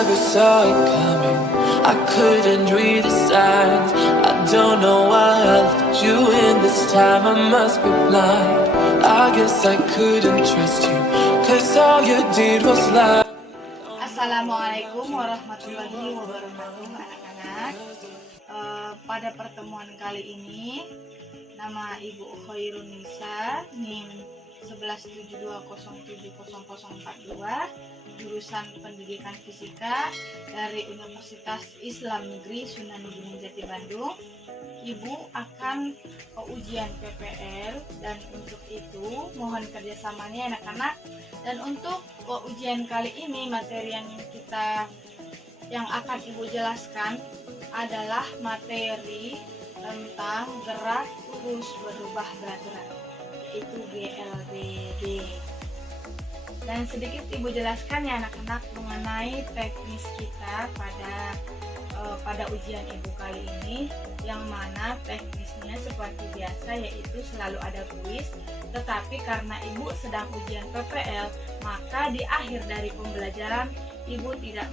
never saw it coming. I couldn't read the signs. I don't know why I let you in this time. I must be blind. I guess I couldn't trust you, 'cause all you did was lie. Assalamualaikum warahmatullahi wabarakatuh, anak-anak. Pada pertemuan kali ini, nama Ibu Khairunisa, NIM 117207042, jurusan Pendidikan Fisika dari Universitas Islam Negeri Sunan Gunung Jati Bandung. Ibu akan ujian PPL, dan untuk itu mohon kerjasamanya anak-anak. Dan untuk ujian kali ini, materi yang akan Ibu jelaskan adalah materi tentang gerak lurus berubah beraturan, yaitu GLBD. Dan sedikit Ibu jelaskan ya anak-anak mengenai teknis kita pada ujian Ibu kali ini, yang mana teknisnya seperti biasa, yaitu selalu ada kuis. Tetapi karena Ibu sedang ujian PPL, maka di akhir dari pembelajaran Ibu tidak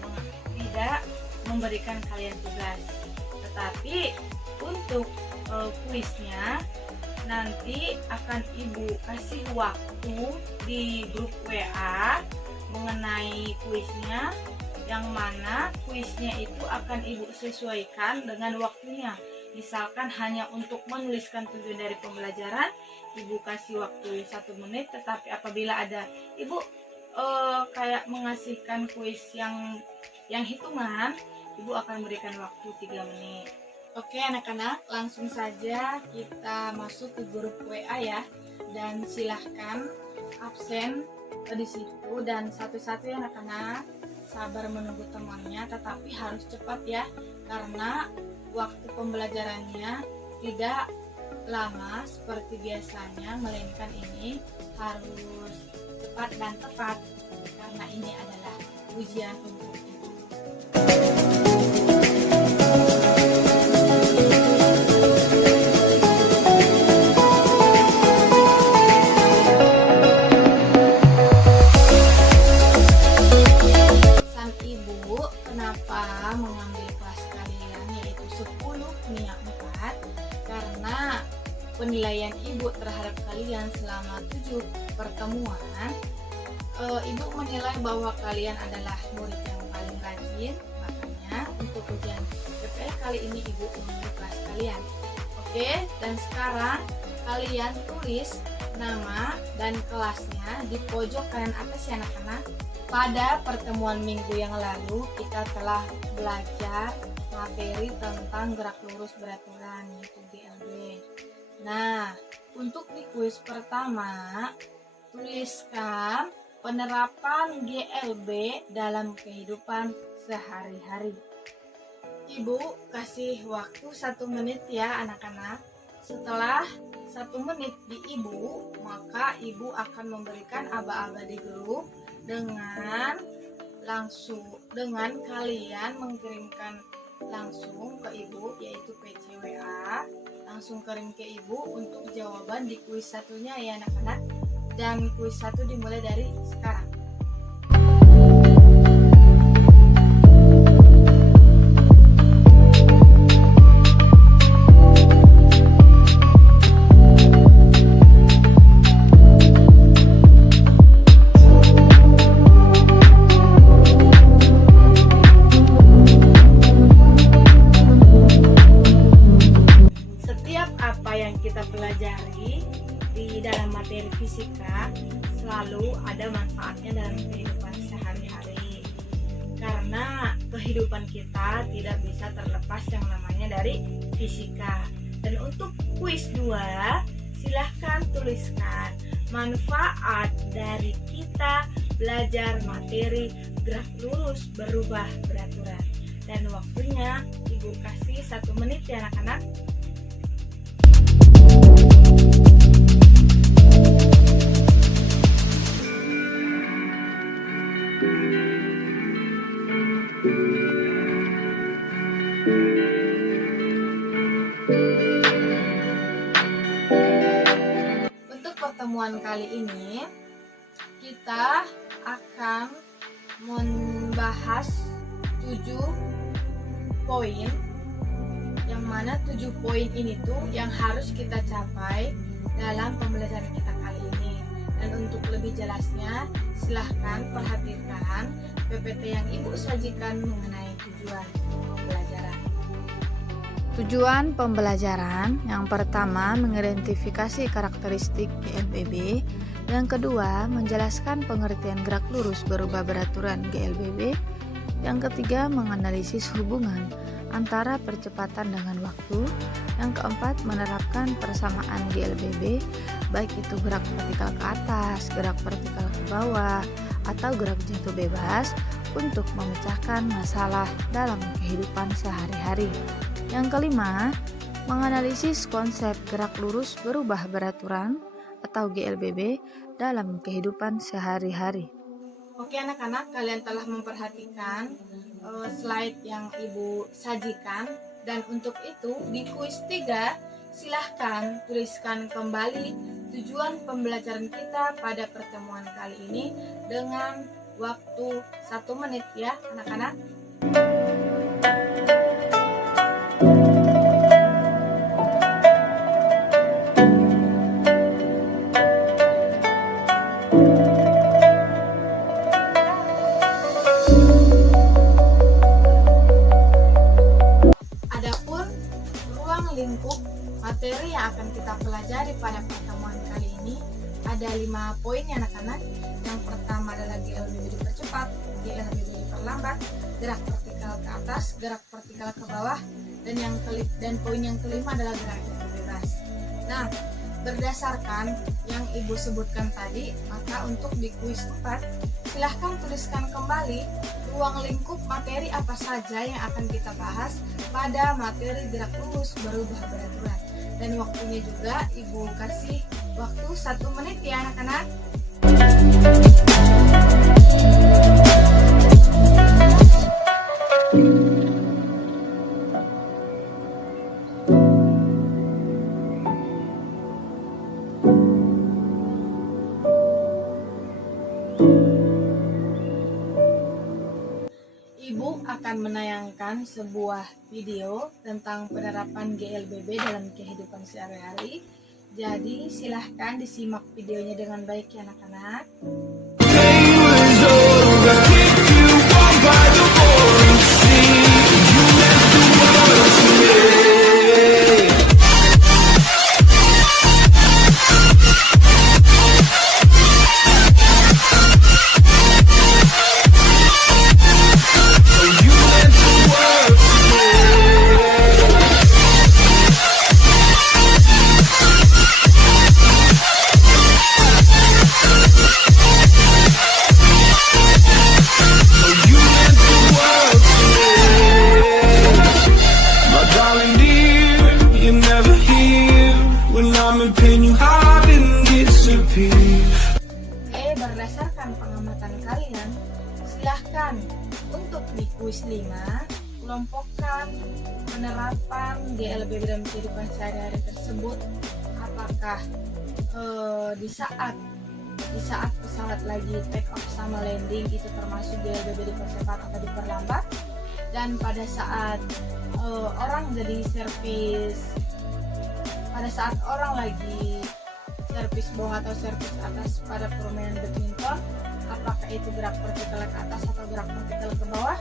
memberikan kalian tugas. Tetapi untuk kuisnya nanti akan Ibu kasih waktu di grup WA mengenai kuisnya, yang mana kuisnya itu akan Ibu sesuaikan dengan waktunya. Misalkan hanya untuk menuliskan tujuan dari pembelajaran, Ibu kasih waktu 1 menit. Tetapi apabila ada Ibu kayak mengasihkan kuis yang hitungan, Ibu akan berikan waktu 3 menit. Oke anak-anak, langsung saja kita masuk ke grup WA ya. Dan silahkan absen di situ, dan satu-satu ya anak-anak, sabar menunggu temannya, tetapi harus cepat ya, karena waktu pembelajarannya tidak lama seperti biasanya, melainkan ini harus cepat dan tepat, karena ini adalah ujian untuk Ibu. Kenapa mengambil kelas kalian yaitu 10 Nia 4? Karena penilaian Ibu terhadap kalian selama 7 pertemuan, Ibu menilai bahwa kalian adalah murid yang paling rajin. Makanya untuk ujian PPL kali ini Ibu mengambil kelas kalian. Oke, dan sekarang kalian tulis nama dan kelasnya di pojok kanan atas ya anak-anak. Pada pertemuan minggu yang lalu kita telah belajar materi tentang gerak lurus beraturan, yaitu GLB. Nah, untuk di kuis pertama, tuliskan penerapan GLB dalam kehidupan sehari-hari. Ibu kasih waktu 1 menit ya anak-anak. Setelah 1 menit di Ibu, maka Ibu akan memberikan aba-aba di grup dengan kalian mengirimkan langsung ke Ibu, yaitu PCWA, langsung kirim ke Ibu untuk jawaban di kuis satunya ya anak-anak. Dan kuis 1 dimulai dari sekarang. Pelajari di dalam materi fisika selalu ada manfaatnya dalam kehidupan sehari-hari, karena kehidupan kita tidak bisa terlepas yang namanya dari fisika. Dan untuk kuis 2, silahkan tuliskan manfaat dari kita belajar materi gerak lurus berubah beraturan, dan waktunya Ibu kasih 1 menit ya anak-anak. Untuk pertemuan kali ini kita akan membahas 7 poin, yang mana 7 poin ini tuh yang harus kita capai dalam pembelajaran kita kali ini. Dan untuk lebih jelasnya, silahkan perhatikan PPT yang Ibu sajikan mengenai tujuan pembelajaran. Tujuan pembelajaran yang pertama mengidentifikasi karakteristik GLBB, yang kedua menjelaskan pengertian gerak lurus berubah beraturan GLBB, yang ketiga menganalisis hubungan antara percepatan dengan waktu, yang keempat menerapkan persamaan GLBB baik itu gerak vertikal ke atas, gerak vertikal ke bawah, atau gerak jatuh bebas untuk memecahkan masalah dalam kehidupan sehari-hari. Yang kelima, menganalisis konsep gerak lurus berubah beraturan atau GLBB dalam kehidupan sehari-hari. Oke anak-anak, kalian telah memperhatikan slide yang Ibu sajikan, dan untuk itu di kuis 3 silahkan tuliskan kembali tujuan pembelajaran kita pada pertemuan kali ini dengan waktu 1 menit ya anak-anak. Lingkup materi yang akan kita pelajari pada pertemuan kali ini ada 5 poin ya anak-anak. Yang pertama adalah GLBB dipercepat, GLBB diperlambat, gerak vertikal ke atas, gerak vertikal ke bawah, dan poin yang kelima adalah gerak jatuh bebas. Nah, berdasarkan yang Ibu sebutkan tadi, maka untuk di kuis 4 silahkan tuliskan kembali ruang lingkup materi apa saja yang akan kita bahas pada materi gerak lurus berubah beraturan. Dan waktunya juga Ibu kasih waktu 1 menit ya anak-anak. Ibu akan menayangkan sebuah video tentang penerapan GLBB dalam kehidupan sehari-hari. Jadi silahkan disimak videonya dengan baik ya anak-anak. Berdasarkan pengamatan kalian, silahkan untuk di kuis 5 kelompokkan penerapan GLBB dalam kehidupan sehari-hari tersebut. Apakah di saat pesawat lagi take off sama landing itu termasuk GLBB dipercepat atau diperlambat, dan pada saat orang jadi servis, pada saat orang lagi servis bawah atau servis atas pada permainan badminton, apakah itu gerak vertikal ke atas atau gerak vertikal ke bawah.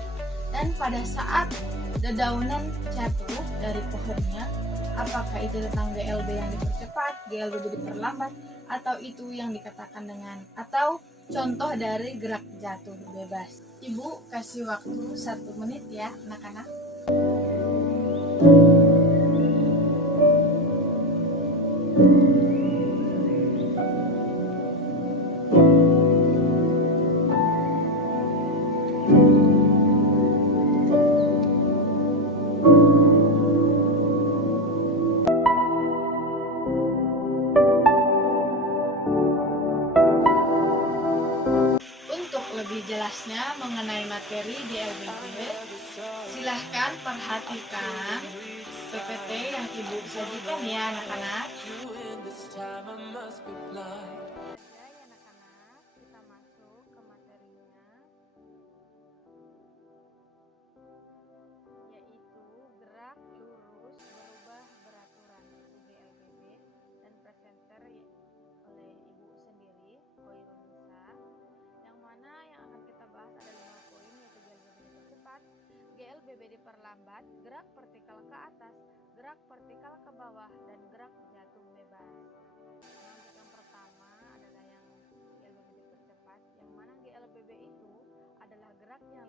Dan pada saat dedaunan jatuh dari pohonnya, apakah itu tentang GLB yang dipercepat, GLB diperlambat, atau itu yang dikatakan dengan atau contoh dari gerak jatuh bebas. Ibu kasih waktu 1 menit ya anak-anak. Lebih jelasnya mengenai materi GLBB, silahkan perhatikan PPT yang Ibu sajikan ya anak-anak. Kita masuk ke materinya. lambat, gerak vertikal ke atas, gerak vertikal ke bawah, dan gerak jatuh bebas. Untuk yang pertama adalah yang GLBB dipercepat, yang mana GLBB itu adalah gerak yang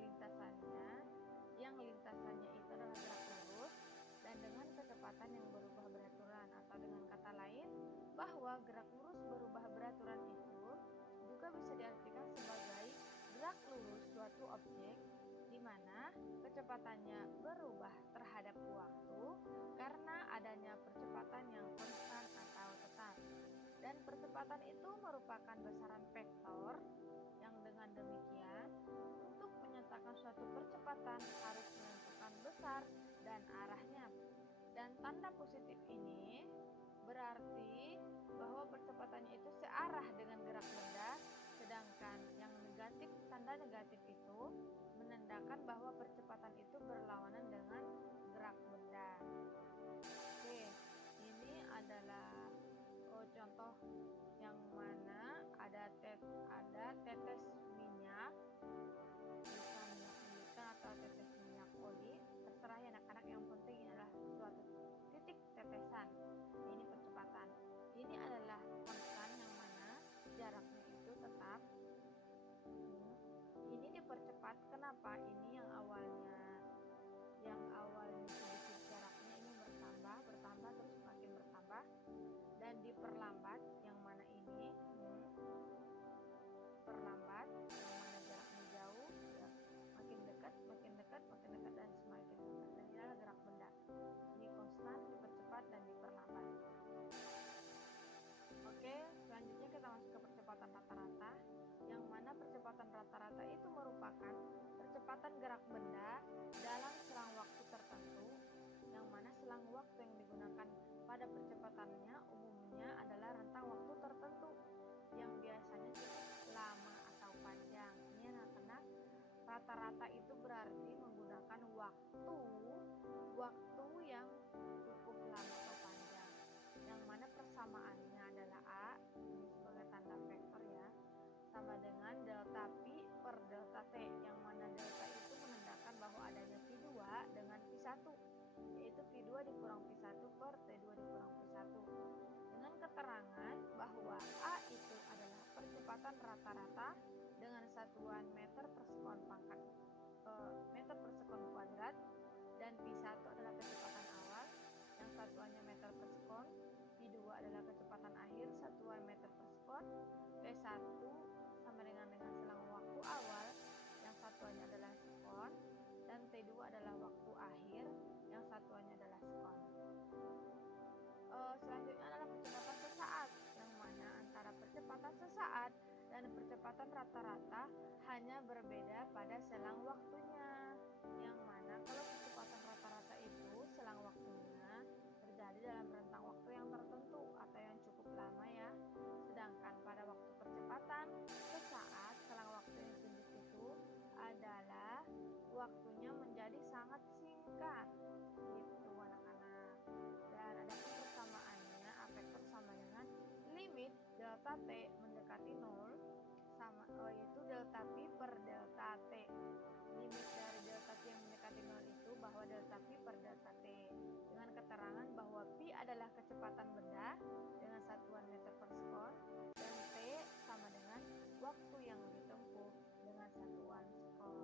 lintasannya itu adalah gerak lurus dan dengan kecepatan yang berubah beraturan, atau dengan kata lain bahwa gerak lurus berubah beraturan itu juga bisa diartikan sebagai gerak lurus suatu objek di mana kecepatannya berubah terhadap waktu karena adanya percepatan yang konstan atau tetap. Dan percepatan itu merupakan besaran vektor yang dengan demikian untuk menyatakan suatu percepatan harus menentukan besar dan arahnya. Dan tanda positif ini berarti bahwa percepatannya itu searah dengan gerak benda, sedangkan yang negatif, tanda negatif itu menandakan bahwa percepatan itu berlawanan dengan gerak benda. Oke, ini adalah contoh yang mana ada tetes minyak, bisa minyak ikan atau tetes minyak oli, terserah ya anak-anak, yang penting ini adalah suatu titik tetesan. Ini percepatan. Ini adalah konstan yang mana jaraknya itu tetap. Ini dipercepat. Kenapa? Ini yang awalnya sedikit jaraknya ini bertambah terus makin bertambah, dan diperlambat yang mana ini perlambat yang mana jaraknya jauh ya, makin dekat dan semakin dekat. Dan ini adalah gerak benda. Ini konstan, dipercepat dan diperlambat. Oke, selanjutnya kita masuk ke percepatan rata-rata, yang mana percepatan rata-rata itu merupakan percepatan gerak benda dalam selang waktu tertentu, yang mana selang waktu yang digunakan pada percepatannya umumnya adalah rentang waktu tertentu yang biasanya cukup lama atau panjang. Ini anak-anak, rata-rata itu berarti menggunakan waktu yang cukup lama atau panjang, yang mana persamaannya adalah A, ini sebagai tanda vektor ya, sama dengan delta pi per delta t, yang mana delta itu menandakan bahwa adanya pi2 dengan pi1, yaitu pi2 dikurang pi1 per t2 dikurang pi1, dengan keterangan bahwa A itu adalah percepatan rata-rata dengan satuan meter per sekon kuadrat, dan pi1 adalah kecepatan awal yang satuannya meter per sekon, pi2 adalah kecepatan akhir satuan meter per sekon, p1 sama dengan selang waktu awal yang satuannya adalah sekon, dan t2 adalah waktu akhir yang satuannya adalah sekon. Selanjutnya adalah percepatan sesaat, yang mana antara percepatan sesaat dan percepatan rata-rata hanya berbeda pada selang waktunya, yang mana kalau percepatan rata-rata itu selang waktunya terjadi dalam rentang waktu yang tertentu atau yang cukup lama ya, sedangkan pada waktu percepatan sesaat selang waktu yang ditunjuk itu adalah waktunya menjadi sangat singkat gitu anak-anak. Dan ada persamaannya, A vektor sama dengan limit delta t mendekati 0 sama yaitu delta pi per delta t. Limit dari delta t yang mendekati 0 itu bahwa delta pi per delta t, dengan keterangan bahwa pi adalah kecepatan benda dengan satuan meter per sekon, dan t sama dengan waktu yang ditempuh dengan satuan sekon.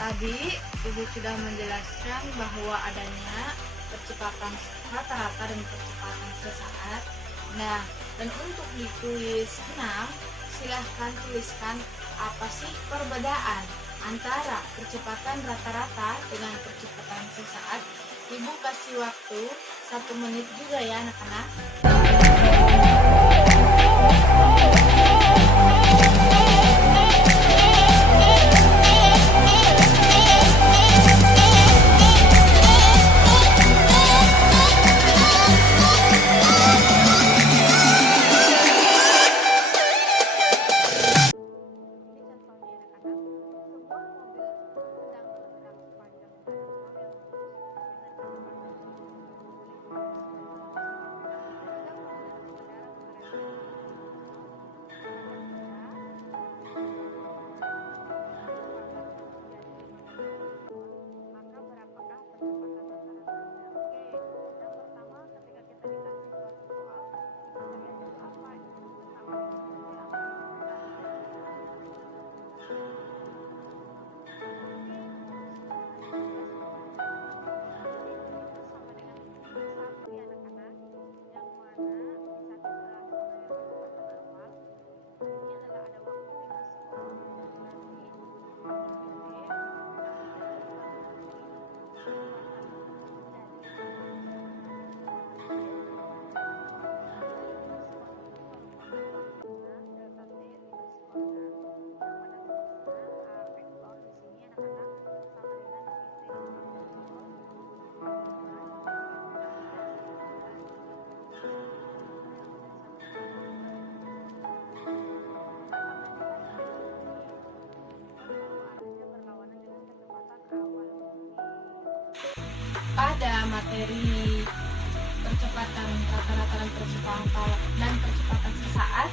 Tadi Ibu sudah menjelaskan bahwa adanya percepatan rata-rata dan percepatan sesaat. Nah, dan untuk di kuis 6, silahkan tuliskan apa sih perbedaan antara percepatan rata-rata dengan percepatan sesaat. Ibu kasih waktu 1 menit juga ya anak-anak. pada materi percepatan rata-rata dan percepatan sesaat,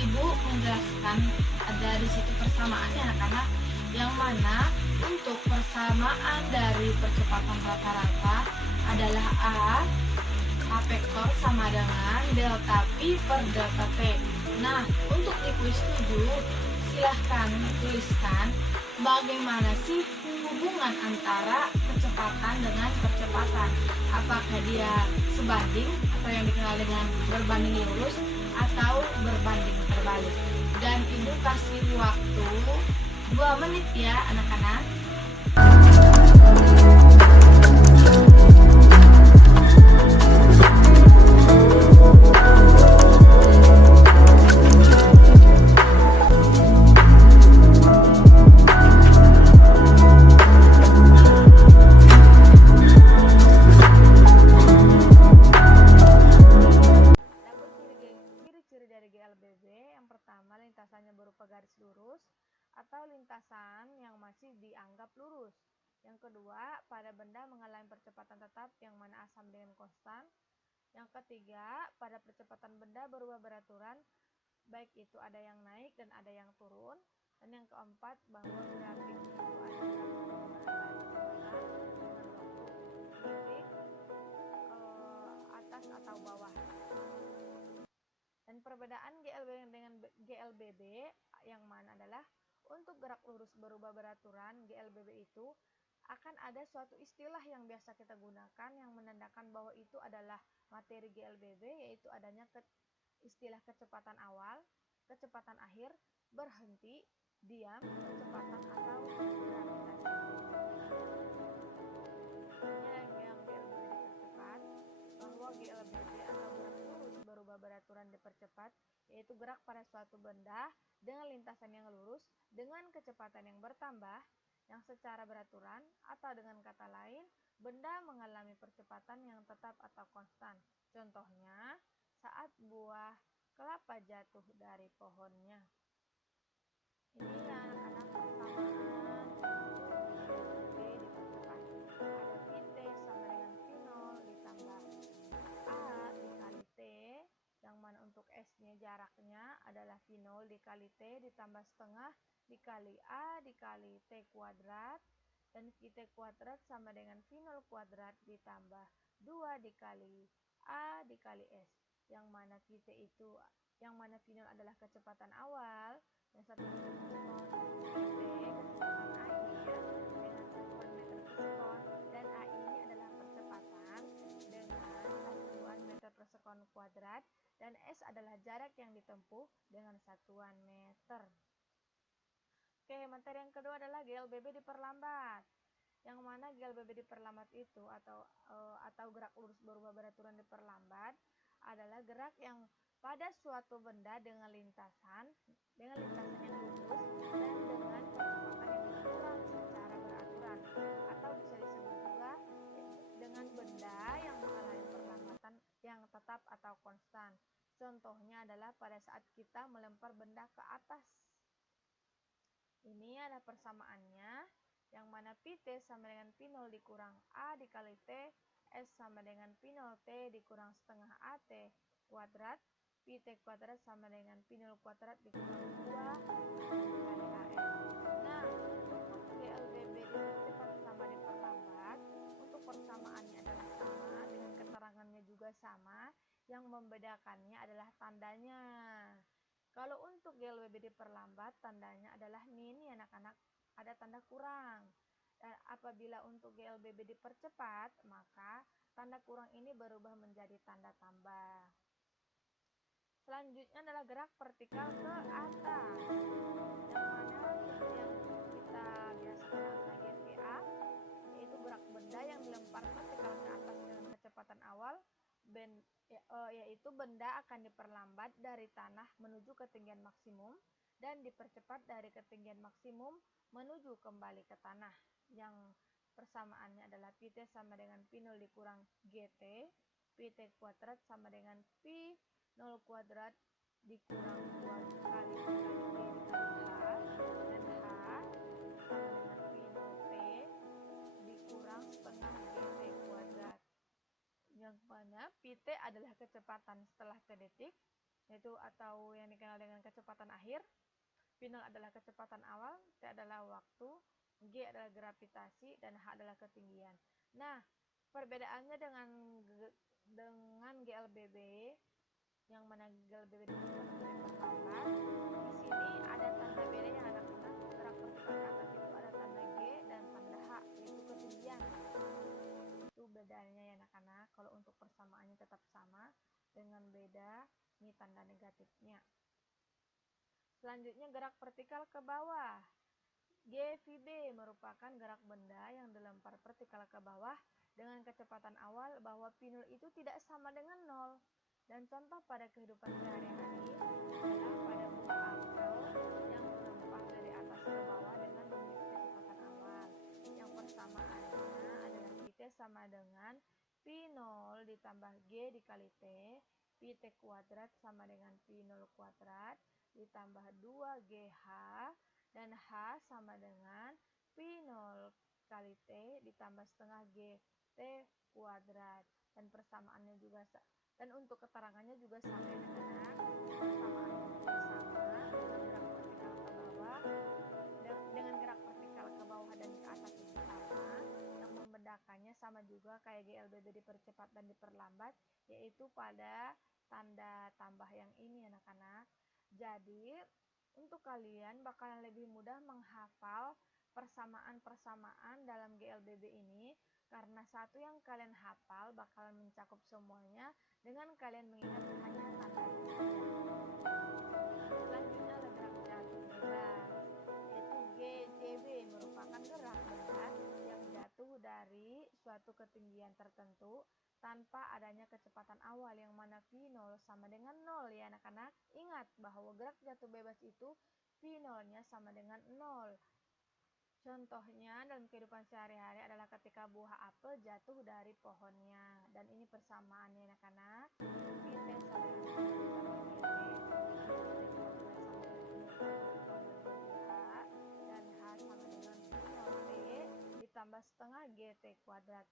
Ibu menjelaskan ada di situ persamaannya anak-anak, yang mana untuk persamaan dari percepatan rata-rata adalah A vektor sama dengan delta P per delta T. Nah, untuk di kuis 7, silahkan tuliskan bagaimana sih hubungan antara kecepatan dengan percepatan. Apakah dia sebanding atau yang dikenal dengan berbanding lurus atau berbanding terbalik. Dan Ibu kasih waktu 2 menit ya anak-anak. Ciri-ciri dari GLBB yang pertama, lintasannya berupa garis lurus atau lintasan yang masih dianggap lurus. Yang kedua, pada benda mengalami percepatan tetap yang mana A sama dengan konstan. Yang ketiga, pada percepatan benda berubah beraturan, baik itu ada yang naik dan ada yang turun. Dan yang keempat, bahwa grafik itu adalah hubungan antara kecepatan dengan waktu milik atas atau bawah. Dan perbedaan GLBB dengan GLBB yang mana adalah untuk gerak lurus berubah beraturan, GLBB itu akan ada suatu istilah yang biasa kita gunakan yang menandakan bahwa itu adalah materi GLBB, yaitu adanya istilah kecepatan awal, kecepatan akhir, berhenti, diam, percepatan atau gravitasi. Yang GLBB dipercepat, bahwa GLBB atau gerak lurus berubah beraturan dipercepat, yaitu gerak pada suatu benda dengan lintasan yang lurus dengan kecepatan yang bertambah yang secara beraturan, atau dengan kata lain, benda mengalami percepatan yang tetap atau konstan. Contohnya, saat buah kelapa jatuh dari pohonnya. Ini ya anak-anak persamaan GLBB dipercepat. Ada T sama dengan V0 ditambah A dikali T, yang mana untuk S-nya jaraknya adalah V0 dikali T ditambah setengah dikali A dikali T kuadrat, dan VT kuadrat sama dengan V0 kuadrat ditambah 2 dikali A dikali S, yang mana VT itu, yang mana V0 adalah kecepatan awal, yang satu VT kecepatan akhir dengan satuan meter per sekon, dan A ini adalah percepatan dengan satuan meter per sekon kuadrat, dan S adalah jarak yang ditempuh dengan satuan meter. Oke, materi yang kedua adalah GLBB diperlambat. Yang mana GLBB diperlambat itu atau gerak lurus berubah beraturan diperlambat adalah gerak yang pada suatu benda dengan lintasan yang lurus dan dengan kecepatan yang berkurang secara beraturan, atau bisa disebut juga dengan benda yang mengalami perlambatan yang tetap atau konstan. Contohnya adalah pada saat kita melempar benda ke atas. Ini ada persamaannya, yang mana PT sama dengan V0 dikurang A dikali T, S sama dengan V0 T dikurang setengah AT kuadrat, PT kuadrat sama dengan V0 kuadrat dikurang 2 dikali AS. Nah, untuk GLBB dipercepat sama diperlambat, untuk persamaannya adalah sama, dengan keterangannya juga sama, yang membedakannya adalah tandanya. Kalau untuk GLBB diperlambat, tandanya adalah min ya anak-anak, ada tanda kurang. Dan apabila untuk GLBB dipercepat, maka tanda kurang ini berubah menjadi tanda tambah. Selanjutnya adalah gerak vertikal ke atas, yang mana yang kita biasa kenal sebagai GVA, yaitu gerak benda yang dilempar vertikal ke atas dengan kecepatan awal, yaitu benda akan diperlambat dari tanah menuju ketinggian maksimum dan dipercepat dari ketinggian maksimum menuju kembali ke tanah, yang persamaannya adalah PT sama dengan V0 dikurang GT, PT kuadrat sama dengan V0 kuadrat dikurang 2 kali G dikali H, dan H sama dengan V0T dikurang setengah GT kuadrat. PT adalah kecepatan setelah T detik, yaitu atau yang dikenal dengan kecepatan akhir. P0 adalah kecepatan awal, T adalah waktu, G adalah gravitasi, dan H adalah ketinggian. Nah, perbedaannya dengan GLBB, yang mana GLBB diperlambat, di sini ada tanda bedanya anak-anak. Gerak vertikal ke atas itu ada tanda G dan tanda H, yaitu ketinggian. Itu bedanya ya anak-anak. Kalau untuk persamaannya tetap sama, dengan beda ini tanda negatifnya. Selanjutnya gerak vertikal ke bawah. GVB merupakan gerak benda yang dilempar vertikal ke bawah dengan kecepatan awal bahwa P0 itu tidak sama dengan 0. Dan contoh pada kehidupan sehari-hari adalah pada buah apel yang dilempar dari atas ke bawah dengan memiliki kecepatan awal. Yang persamaannya adalah Pt sama dengan P0 ditambah G dikali T, Pt kuadrat sama dengan P0 kuadrat ditambah 2GH, dan H sama dengan P0 kali T ditambah setengah GT kuadrat. Dan persamaannya juga dan untuk keterangannya juga sama ya anak-anak. Persamaannya juga sama dengan gerak vertikal ke bawah dan ke atas itu sama. Yang membedakannya sama juga kayak GLBB dipercepat dan diperlambat, yaitu pada tanda tambah yang ini anak-anak. Jadi untuk kalian bakalan lebih mudah menghafal persamaan-persamaan dalam GLBB ini, karena satu yang kalian hafal bakalan mencakup semuanya dengan kalian mengingat hanya tanda itu saja. Selanjutnya adalah gerak jatuh bebas, yaitu GJB merupakan gerak benda yang jatuh dari suatu ketinggian tertentu tanpa adanya kecepatan awal, yang mana V0 sama dengan 0 ya anak-anak. Ingat bahwa gerak jatuh bebas itu V0-nya sama dengan 0. Contohnya dalam kehidupan sehari-hari adalah ketika buah apel jatuh dari pohonnya. Dan ini persamaannya anak-anak. Pt sama dengan dan H sama dengan 0T ditambah setengah GT kuadrat.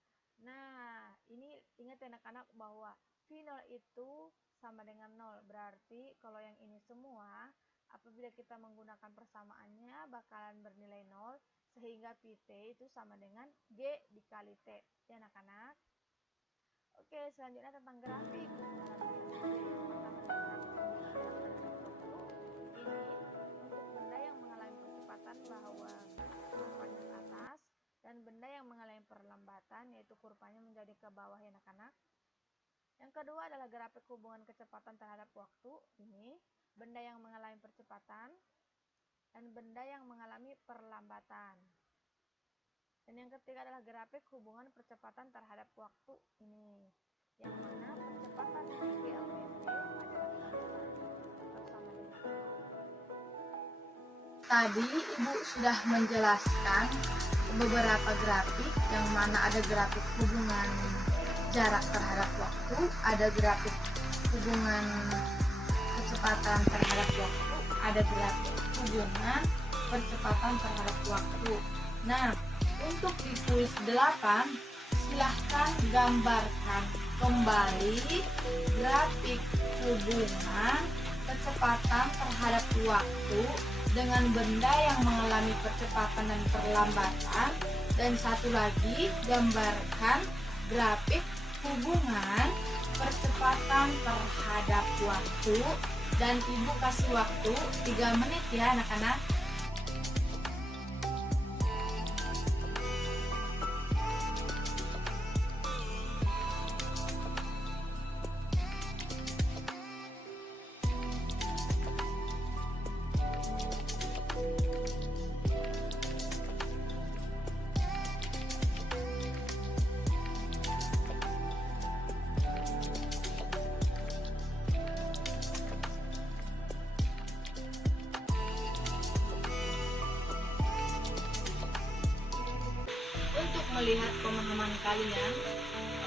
Nah, ini ingat ya anak-anak bahwa V0 itu sama dengan 0. Berarti kalau yang ini semua, apabila kita menggunakan persamaannya bakalan bernilai 0, sehingga PT itu sama dengan G dikali T. Ya anak-anak. Oke, selanjutnya tentang grafik. Ini untuk benda yang mengalami percepatan bahwa kurvanya ke atas, dan benda yang mengalami perlambatan yaitu kurvanya menjadi ke bawah ya anak-anak. Yang kedua adalah grafik hubungan kecepatan terhadap waktu. Ini benda yang mengalami percepatan dan benda yang mengalami perlambatan. Dan yang ketiga adalah grafik hubungan percepatan terhadap waktu. Ini yang mana percepatan di GLBB adalah bersama dengan tadi Ibu sudah menjelaskan beberapa grafik, yang mana ada grafik hubungan jarak terhadap waktu, ada grafik hubungan kecepatan terhadap waktu, ada grafik hubungan percepatan terhadap waktu. Nah, untuk di kuis 8 silahkan gambarkan kembali grafik hubungan kecepatan terhadap waktu dengan benda yang mengalami percepatan dan perlambatan, dan satu lagi gambarkan grafik hubungan percepatan terhadap waktu, dan Ibu kasih waktu 3 menit ya anak-anak. Melihat pemahaman kalian,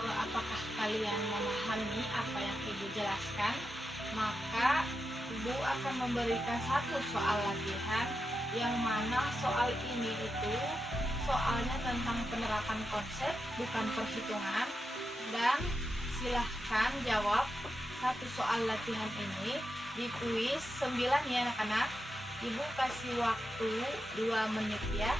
apakah kalian memahami apa yang Ibu jelaskan, maka Ibu akan memberikan satu soal latihan, yang mana soal ini itu soalnya tentang penerapan konsep, bukan perhitungan, dan silahkan jawab satu soal latihan ini di kuis 9 ya anak-anak. Ibu kasih waktu 2 menit ya.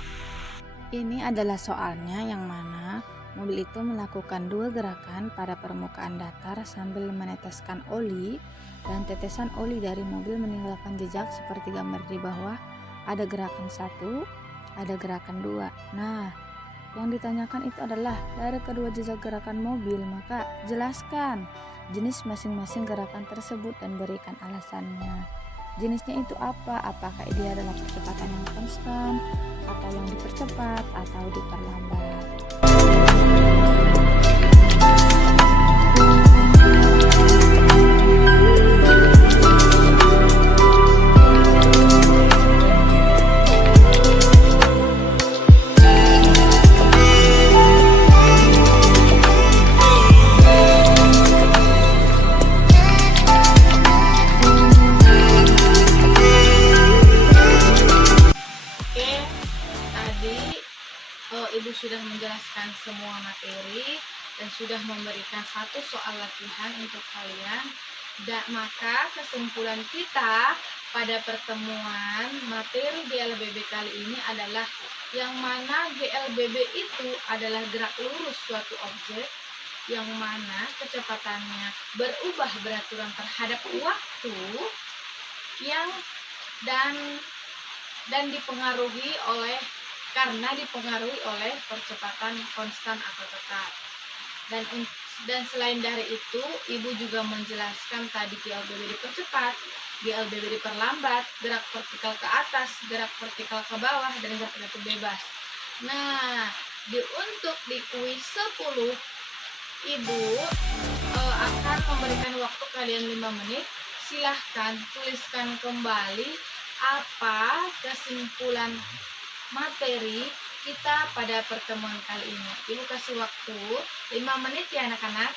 Ini adalah soalnya yang mana mobil itu melakukan 2 gerakan pada permukaan datar sambil meneteskan oli, dan tetesan oli dari mobil meninggalkan jejak seperti gambar di bawah. Ada gerakan 1, ada gerakan 2. Nah, yang ditanyakan itu adalah dari kedua jejak gerakan mobil, maka jelaskan jenis masing-masing gerakan tersebut dan berikan alasannya. Jenisnya itu apa? Apakah dia adalah percepatan yang konstan, atau yang dipercepat, atau diperlambat? Ibu sudah menjelaskan semua materi dan sudah memberikan satu soal latihan untuk kalian. Maka kesimpulan kita pada pertemuan materi GLBB kali ini adalah yang mana GLBB itu adalah gerak lurus suatu objek yang mana kecepatannya berubah beraturan terhadap waktu yang dan dipengaruhi oleh percepatan konstan atau tetap. Dan selain dari itu, Ibu juga menjelaskan tadi GLBB dipercepat, GLBB diperlambat, gerak vertikal ke atas, gerak vertikal ke bawah, dan gerak vertikal bebas. Nah, untuk di kuis 10, Ibu akan memberikan waktu kalian 5 menit. Silahkan tuliskan kembali apa kesimpulan materi kita pada pertemuan kali ini. Ibu kasih waktu 5 menit ya anak-anak.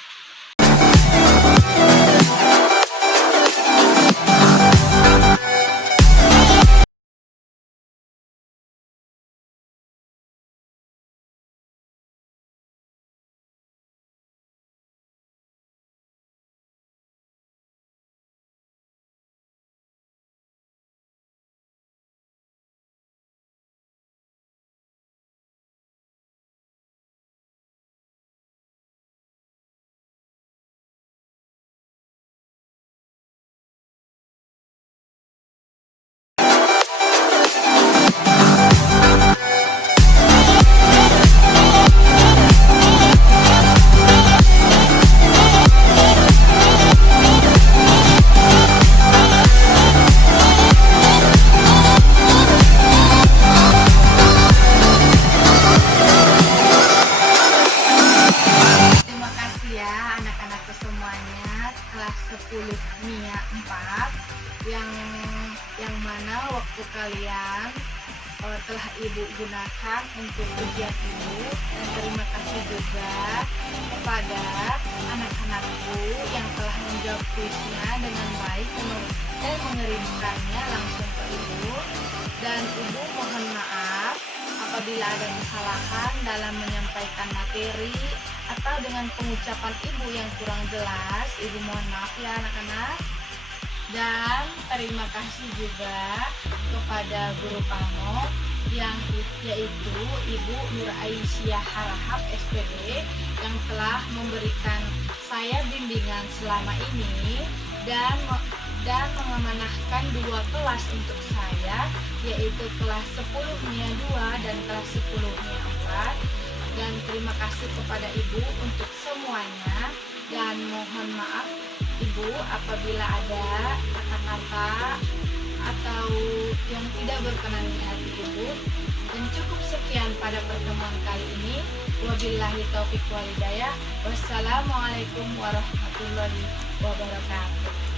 Kelas 10 MIA 4 yang mana waktu kalian telah Ibu gunakan untuk ujian ini. Dan terima kasih juga kepada anak-anakku yang telah menjawab kuisnya dengan baik dan mengirimkannya langsung ke Ibu. Dan Ibu mohon maaf apabila ada kesalahan dalam menyampaikan materi atau dengan pengucapan Ibu yang kurang jelas. Ibu mohon maaf ya anak-anak. Dan terima kasih juga kepada Guru Pamo yaitu Ibu Nur Aisyah Harahap SPD yang telah memberikan saya bimbingan selama ini dan mengamanahkan 2 kelas untuk saya, yaitu kelas 10 MIA 2 dan kelas 10 MIA 4. Dan terima kasih kepada Ibu untuk semuanya, dan mohon maaf Ibu apabila ada kata-kata atau yang tidak berkenan di hati Ibu. Dan cukup sekian pada pertemuan kali ini. Wabillahi taufiq wal hidayah. Wassalamualaikum warahmatullahi wabarakatuh.